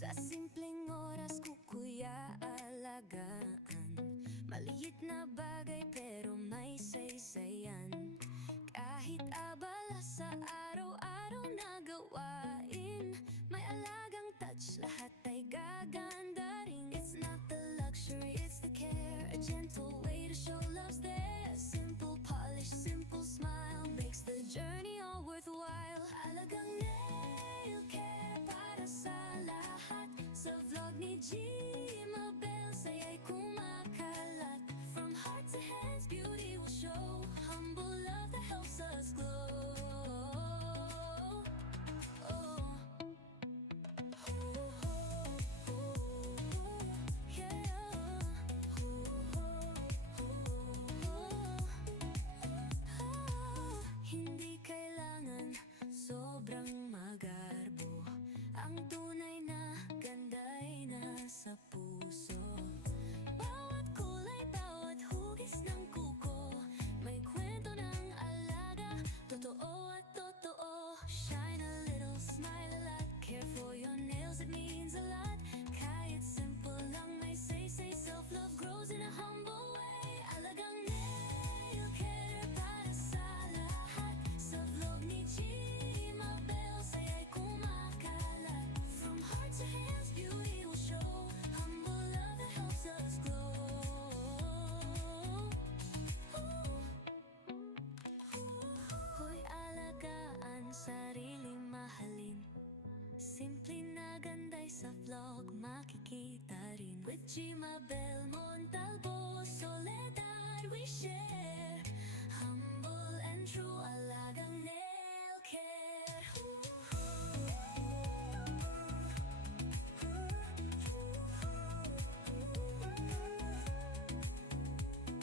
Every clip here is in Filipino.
Sa simpleng oras ko kuya alagaan maliit na bagay pero may saysayan. Kahit abala sa araw-araw na gawain, may alagang touch, lahat ay gaganda rin. It's not the luxury, it's the care, a gentle way to show love's there. Simple polish, simple smile makes the journey all worthwhile. Alagang nail care para sa lahat. Sa vlog ni Gmabel, saya'y kumakalat. From heart to hands, beauty will show. Humble love that helps us glow. Hindi kailangan sobrang magarbo. Ang tunay na ganda ay nasa puso. Bawat kulay, bawat hugis ng kuko, may kwento ng alaga, totoo at totoo. Shine a little, smile a lot, care for your nails, it means a lot. Kahit simple lang may say, self-love grows in a humble way. Alagang nail care para sa lahat. Sa vlog ni Gmabel, saya'y kumakalat. From heart to hands, beauty will show. Humble love that helps us glow. Hoy, alagaan, sariling mahalin. Simple na ganda'y sa vlog makikita rin. With Gmabel Montalvo, Soledad we share. Humble and true, alagang nail care.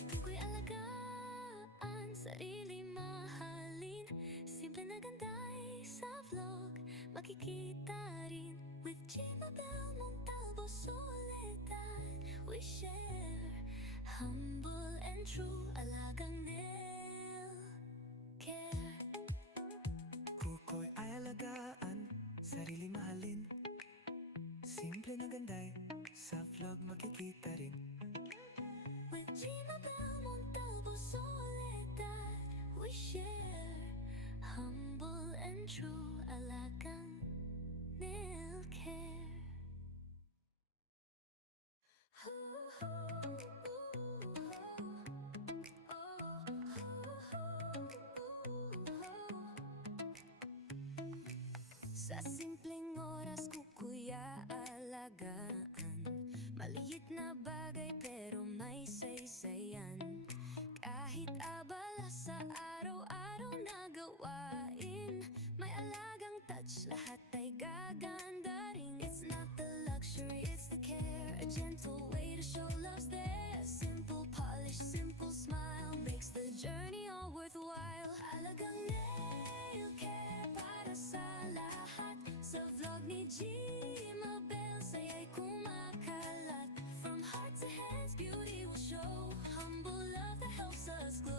Tukoy alagaan, sarili mahalin. Simple na ganda'y sa vlog makikita rin. With Gmabel Montalvo, Soledad we share. Humble and true, alagang nail care. Kuko'y ay alagaan, sarili mahalin. Simple na ganda'y sa vlog makikita rin. With Gmabel Montalvo, Soledad we share. Humble and true, alagang nail care. Sa simpleng oras ko kuya alagaan maliit na bagay pero may saysayan. Kahit abala sa araw-araw na gawain, may alagang touch, lahat ay gaganda rin. It's not the luxury, it's the care, a gentle way to show love's there. Simple polish, simple smile makes the journey all worthwhile. Alagang nail care para sa lahat. Sa vlog ni Gmabel, saya'y kumakalat. From heart to hands, beauty will show. Humble love that helps us glow.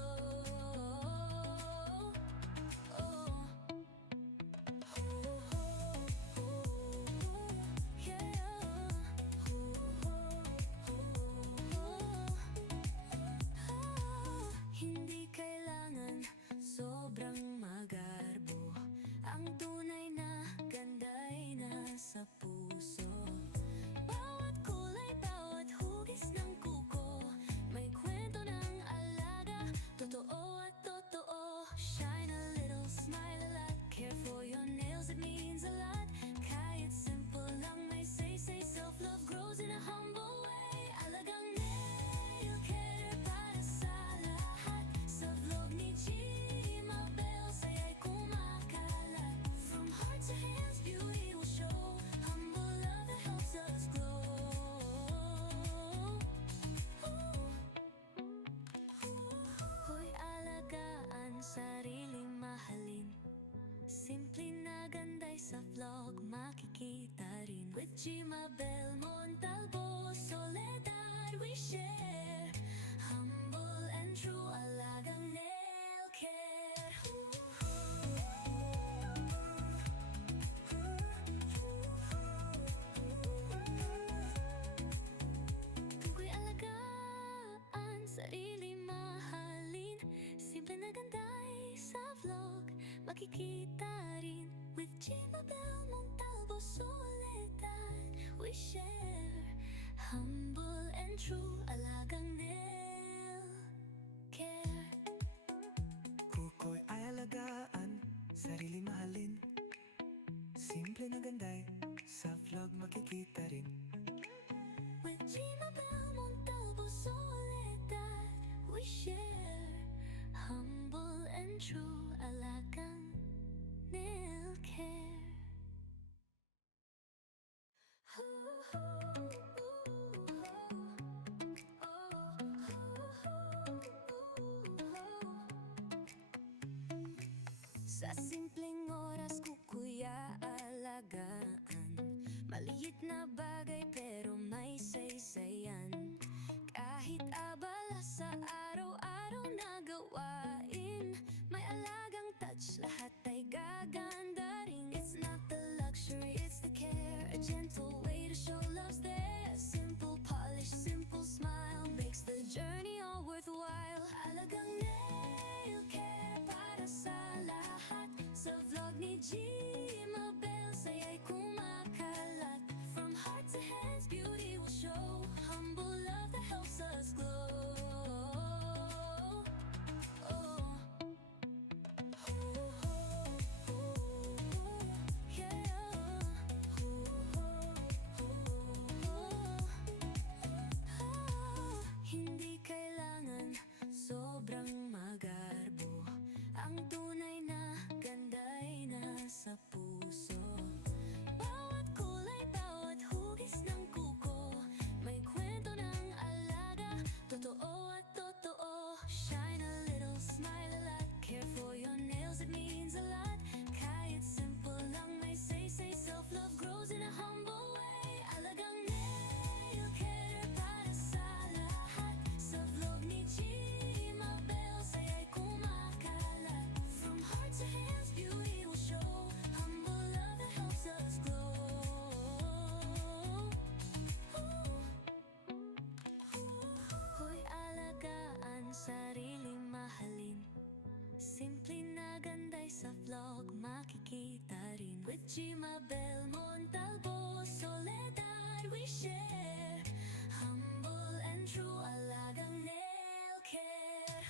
Hindi kailangan sobrang magarbo. Ang tunay na ganda ay nasa puso. Bawat kulay, bawat hugis ng kuko, may kwento ng alaga, totoo at totoo. Shine a little, smile a lot, care for your nails, it means a lot. Kahit simple lang may say, self-love grows in a humble way. Alagang nail care para sa lahat. Sa vlog ni Gmabel, saya'y kumakalat. From heart to hands, beauty will show. Humble love that helps us glow. Hoy, alagaan, sariling mahalin. Simple na ganda'y sa vlog makikita rin. With Gmabel Montalvo, Soledad we share. Humble and true, alagang nail care. makikita rin. With Jimabel Montalvo, Soledad, we share humble and true alagang nail care. Kuko'y ay alagaan, sarili mahalin. Simple na ganday, sa vlog makikita rin. With Jimabel Montalvo, Soledad, we share humble and true alagang nail care. Sa simpleng oras ko kuya alagaan, maliit na bagay pero may saysayan. Kahit abala sa araw-araw na gawain, may alagang touch, lahat ay gaganda rin. It's not the luxury, it's the care, a gentle way to show love's there. Simple polish, simple smile makes the journey all worthwhile. Alagang nail care para sa lahat. Sa vlog ni Jimabel, saya'y kumakalat. From heart to hands, beauty will show. Humble love that helps us glow. Oh. Hindi kailangan sobrang magarbo, ang tunay na ganda'y nasa puso. Bawat kulay, bawat hugis ng kuko, may kwento ng alaga, totoo at totoo. Shine a little, smile a lot, care for your nails, it means a lot. Kahit simple lang may say, self-love grows in a humble way. Alagang nail care para sa lahat. Sa vlog ni Jimabel, saya'y kumakalat. From heart to hands, beauty will show. Humble love that helps us glow. Hoy alagaan, sariling mahalin. Simple na ganday sa vlog makikita rin. With Jimabel Montalvo, Soledad, we share humble and true alagang nail care.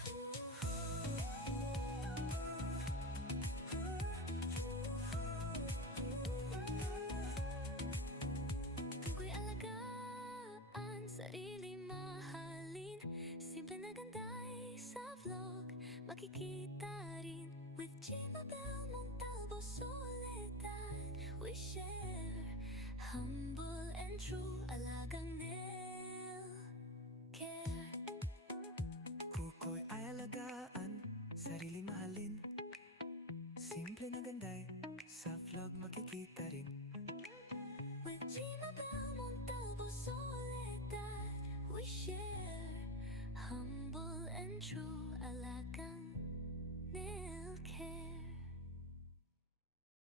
Tukoy alagaan, sarili mahalin. Simple na ganday sa vlog makikita rin. With Jimabel Montalvo, Soledad, we share humble and true alagang nail care. Kuko'y ay alagaan, sarili mahalin. Simple na ganday, sa vlog makikita rin. With Jimabel Montalvo, Soledad, we share humble and true